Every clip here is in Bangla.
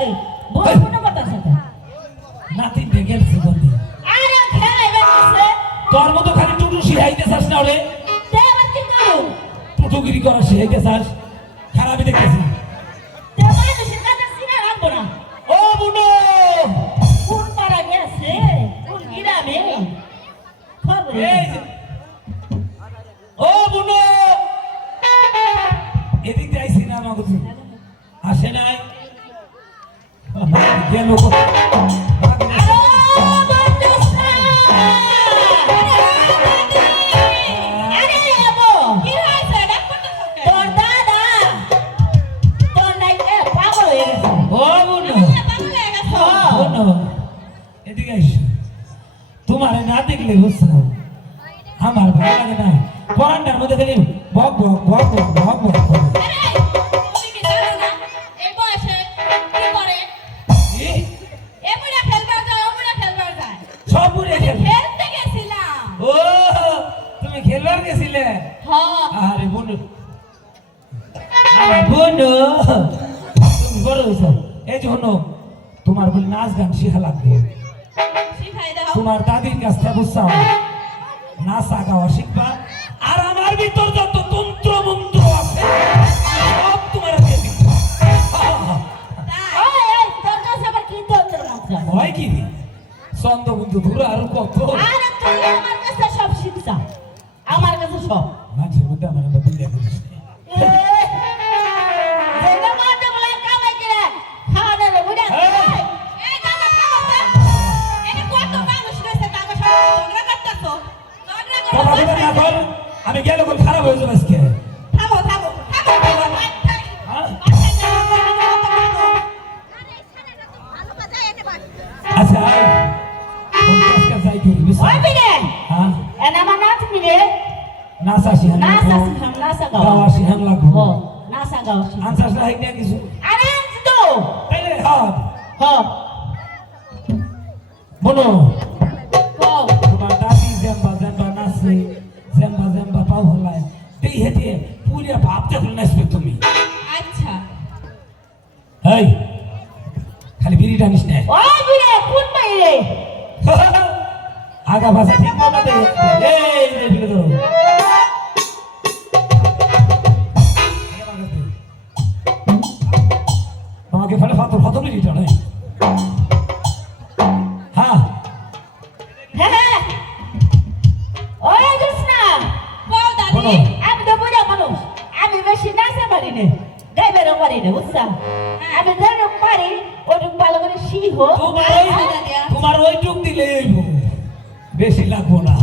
গেছে বড় বড় কথা আছে নাতি গেলছে বন্ধু আরে খেলাই বেরিয়েছে তোর মতো খালি টুটু শিখাইতেছাস না ওরে তে আবার কি করো টুটুগিরি করা শিখাইতেছাস খারাপই দেখতেছি তে মানুষের কাছে চিনা রাখবো না ও বুনো কোন পাড়া গেছে কোন গ্রামে খবর এই যে, ও বুনো এদিকে আইছি না আমাকে আসে নাই গেল এদিকে আইসো তোমার না দেখলে বুঝছো আমার ভালো লাগে না পরান্ডার মধ্যে খালি বক বক বক বক বক বক করে সব বুড়ে খেলে ও তুমি খেলবার গেছিলে আরে বোন বোন তুমি বড় হয়েছ এই জন্য তোমার বলে নাচ গান শেখা লাগবে তোমার দাদির কাছ থেকে বুঝছাও নাচা গাওয়া শিখবা আর আমার ভিতর যত তন্ত্র মন্ত্র আছে সব তোমার হয় কি চন্দ্রবন্ধু ধরো আরো কত সব শিখছা আমার কাছে সব মাঝে মধ্যে আমার বুঝলে করিস আমি গেলে কোন খারাপ হয়ে যাবে আজকে আচ্ছা যাই করি নাচা শিখান গাওয়া শিখান লাগবো আনসার লাইক নিয়ে কিছু তাইলে বলো তোমার দাদি জেম্বা জেম্বা নাচে জেম্বা জেম্বা পাও হলায় এই হেঁটে পুরিয়া ভাবতে হল নাচবে তুমি আচ্ছা এই খালি বিড়ি টানিস না ওই বিড়ে কোন বাইরে আগা ভাষা ঠিক মতো দে এই যে ফেলে দাও আমাকে ফেলে ফাতর ফাতর বিড়ি টানে হ্যাঁ ওই কৃষ্ণা বল দাদি আমি তো বুড়া মানুষ আমি বেশি নাচতে পারি না গাইবেরও পারি না বুঝছা আমি যেরকম পারি ওইটুকু ভালো করে শিখো তোমার ওইটুক দিলে বেশি লাগবো না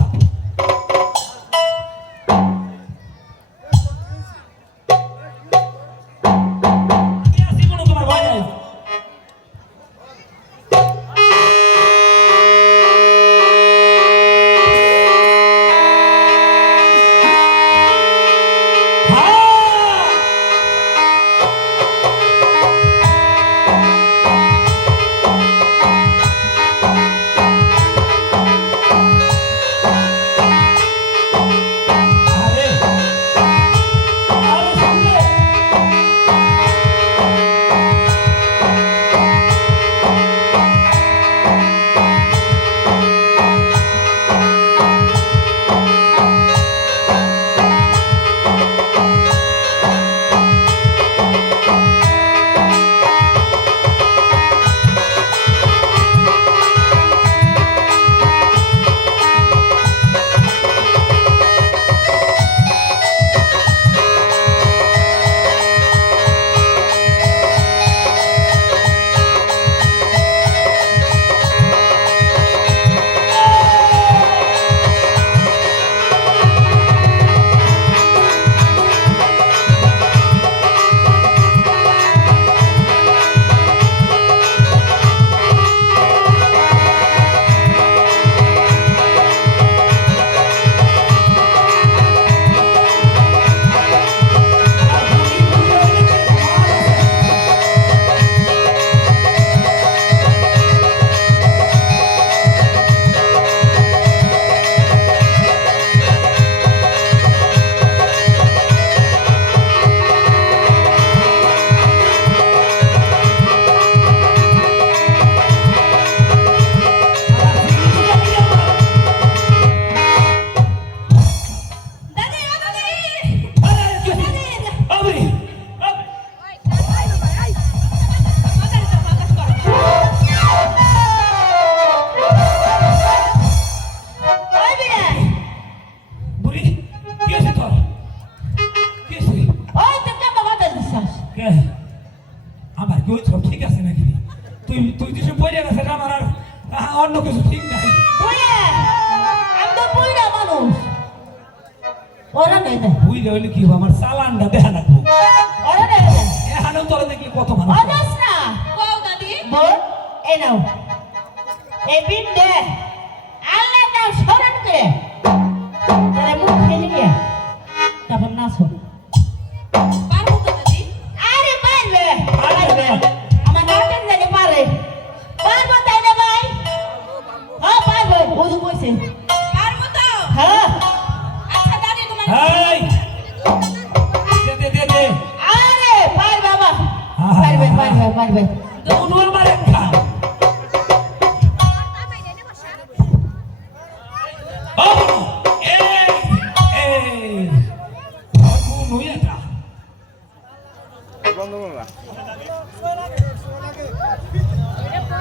আমার কি ওই সব ঠিক আছে নাকি তুই তুই কিছু পড়ে গেছে না আমার আর অন্য কিছু ঠিক নাই বুইড়া আমি তো বুইড়া মানুষ ওরা নেই না বুঝলে হইলে কি হবে, আমার চালানটা দেখা লাগবো ওরা নেই না এখানেও তোরা দেখলি কত মানুষ অজস না কও দাদি বল এই নাও এই বিন্দে আল্লাহর নাম স্মরণ করে তারা মুখ খেলে গিয়া তারপর নাচো পারবো তো দাদি আরে পারবে পারবে আমার নাটের জানি পারে পারবো তাই না ভাই হ্যাঁ পারবে বুঝু কইছে পারবো তো হ্যাঁ আচ্ছা দাদি তোমার এই দে আরে পারবে বাবা হ্যাঁ, পারবে হ্যাঁ, পারবে পারবে দুনো আমার একটা ও এই দুনো এটা বন্ধ করো না এই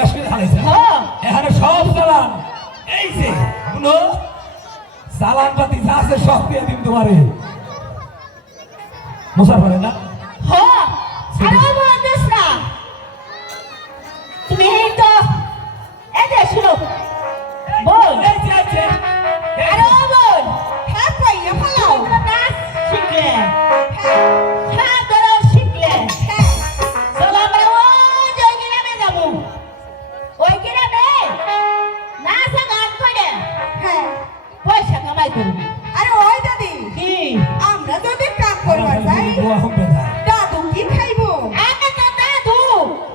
শেষ করে হারাইছে হ্যাঁ এখানে সব চালান এই যে শুনো চালান পাতি যা আছে সব দিয়ে দিন তোমারে মশার পারে না হ্যাঁ আরে বলছিস না তুমি এই তো এই যে শুনো বল এই যে আছে আরে বল হ্যাঁ কইয়া ফেলাও নাচ শিখলে হ্যাঁ ধরো শিখলে চলো আমরা ওই যে গ্রামে যাবো ওই গ্রামে নাচা গান করে হ্যাঁ পয়সা কামাই করবি আরে ওই দাদি কি আমরা যদি কাম করবা যাই দোয়া হবে না দাদু কি খাইবো আমি তো দাদু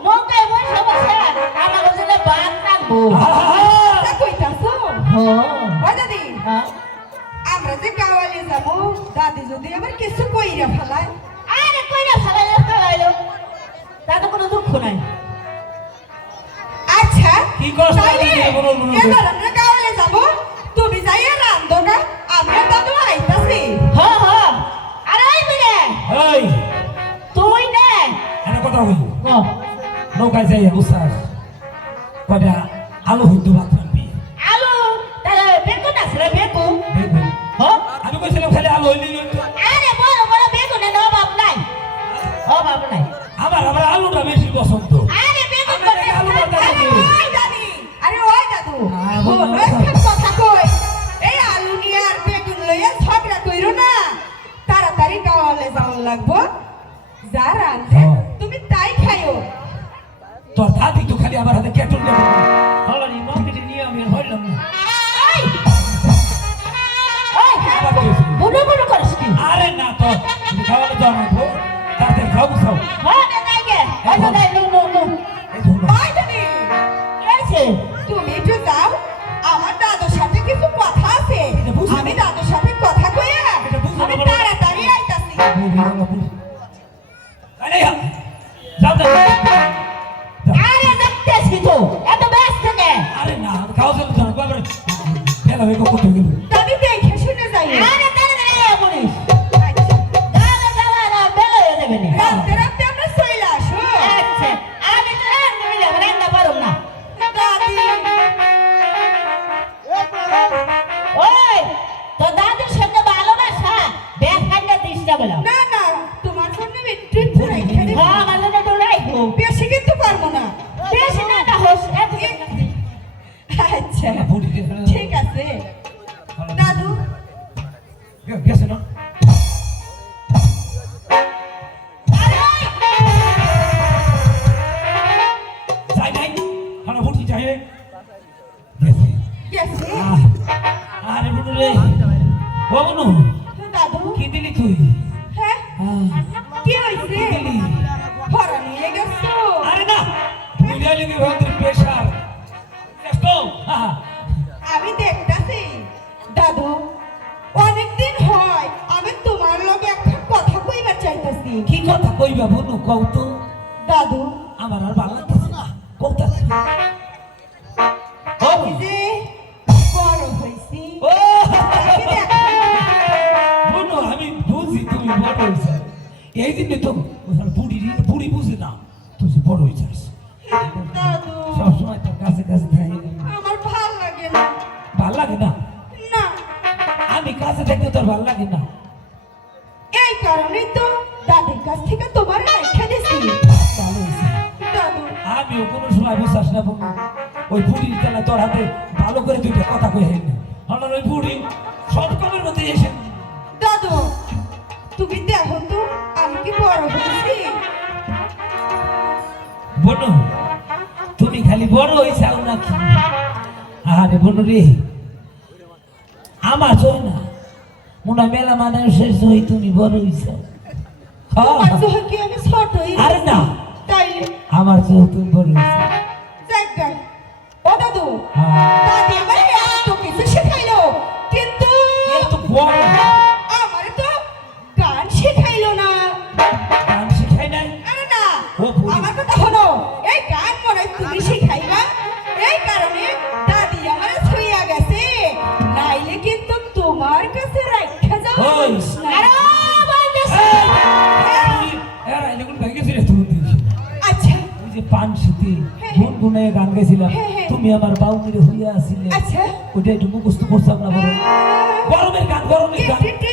নৌকায় বসে বসে আমার জন্য বান রাখবো তা কইতাছো ওই দাদি হ্যাঁ আমরা যে গাওয়ালে যাব দাদি যদি আবার কিছু কইরা ফেলায় আরে কইরা ফেলাইলো তাতে কোনো দুঃখ নাই আচ্ছা কি কষ্ট তাইলে হইছে বলো, বলো, বলো। এবার আমরা গাওয়ালে যাব তুমি যাইয়া রান্ধো না আমরা দাদু আইতাছি হ্যাঁ হ্যাঁ আরে এই মিলে এই তুই নে একটা কথা কই ও নৌকায় যাই বুঝছাস কয়টা আলু হইতো ভাত রাখবি আলু তাহলে বেগুন আছে রে বেগুন বেগুন হ্যাঁ আমি কইছিলাম খালি আলু হইলেই হইতো আরে বড় বড় বেগুনের অভাব নাই অভাব নাই আমার আলুটা বেশি পছন্দ আরে বেগুন আমরা দেখি আলু ভর্তা খাবো। ওই দাদি আরে ওই দাদু হ্যাঁ, বলো, বলো। একটা কথা কই এই আলু নিয়ে আর বেগুন লইয়া ঝগড়া কইরো না তাড়াতাড়ি গাওয়ালে যাওয়া লাগবো যা রান্ধে হ্যাঁ। তুমি তাই খাইও তোর দাদি তো খালি আমার হাতে কেটল দেবো হলানি মার্কেটে নিয়ে আমি আর হইলাম না এই বুড়ো বুড়ো করিস কি আরে না তো তুমি খাওয়ানো যাও না তো তাতে খাবো খাও হ্যাঁ না নাই গে ওই তো নাই নো এই ধরো ওই দাদি এসে তুমি একটু যাও আমার দাদুর সাথে কিছু কথা আছে এটা বুঝো না। আমি দাদুর সাথে কথা কইয়া এটা বুঝো না, আমি বলো। তাড়াতাড়ি আইতাছি আরে যাও যাও আরে দেখতেছি তো এত ব্যস্ত কে আরে না খাওয়া যাবে না বাবা খেলা হয়ে কত গেল দাদি দেখে শুনে যাই আরে তারে তারে বলিস আচ্ছা দাদা দাদা না বেলা হয়ে যাবে না রাতে রাতে আমরা চলে আসো আচ্ছা আমি তো রান্না মিলে রান্না পারুম না দাদি ওই তো দাদুর সঙ্গে ভালোবাসা ব্যাখ্যানটা দিস না বলো না না তোমার জন্য একটু একটু রেখে দেব হ্যাঁ আমার জন্য তো রাখবো বেশি কিন্তু পারবো না বেশি না না হোস আচ্ছা ফুটি ঠিক আছে দাদু গেছে না যাই নাই খানা ফুটি যাই গেছে গেছে আরে বুনু রে ও বুনু দাদু কি দিলি তুই হ্যাঁ কি হইছে ভরা নিয়ে গেছো আরে না বুঝা লিখে ভাবতে প্রেশার এসো আমি দেখতাছি দাদু অনেকদিন হয় আমি তোমার লগে একটা কথা কইবার চাইতাছি কি কথা কইবা বুনু কও তো দাদু আমার আর ভালো লাগতেছে না কইতাছি ও আমি যে বড় হইছি ও তাকে দেখো। বুনু আমি বুঝি তুমি বড় হইছ এই দিন তো বুড়ি বুঝে না তুই যে বড় হইছিস দাদু সবসময় তোর কাছে কাছে থাকি আমার ভাল লাগে না ভাল লাগে না না আমি কাছে থাকতে তোর ভাল লাগে না এই কারণেই তো দাদির কাছ থেকে তোমার রেখে দিছি ভালো হয়েছে দাদু আমিও কোনো সময় বিশ্বাস না বন্ধু ওই বুড়ির তেলা তোর হাতে ভালো করে দুইটা কথা কই হেন আমার ওই বুড়ি সব কমের মধ্যে এসে দাদু তুমি দেখো তো আমি কি বড় হয়েছি বনু তুমি খালি বড় হয়েছাও নাকি আরে বনু রে আমার জয় না মোনা মেলা মানুষের জয় তুমি বড় হয়েছাও তোমার চোখে কি আমি ছোটই আরে না তাইলে আমার জয় তুমি বড় হয়েছাও জায়গা ও দাদু হ্যাঁ দাদি আমার এত কিছু শেখাইলো কিন্তু এ তো বড় আমারে তো গান শেখাইলো না গান শিখাই নাই আরে না ও বুড়ি। আমার কথা হলো এই গান মনে হয় তুমি শিখাইবা এই কারণে দাদি আমারে ছুঁইয়া গেছে নাইলে কিন্তু তোমার কাছে রাখা যাও ওই। আরে বলছিস এরা এরকম ভেঙেছে রে তুমি আচ্ছা ওই যে পান শীতে হ্যাঁ। মন গুনে গান গেছিলাম হ্যাঁ, হ্যাঁ। তুমি আমার বাউ মেরে হইয়া আসিলে আচ্ছা ওইটা একটু মুখস্থ করছাম না বড় গরমের গান কে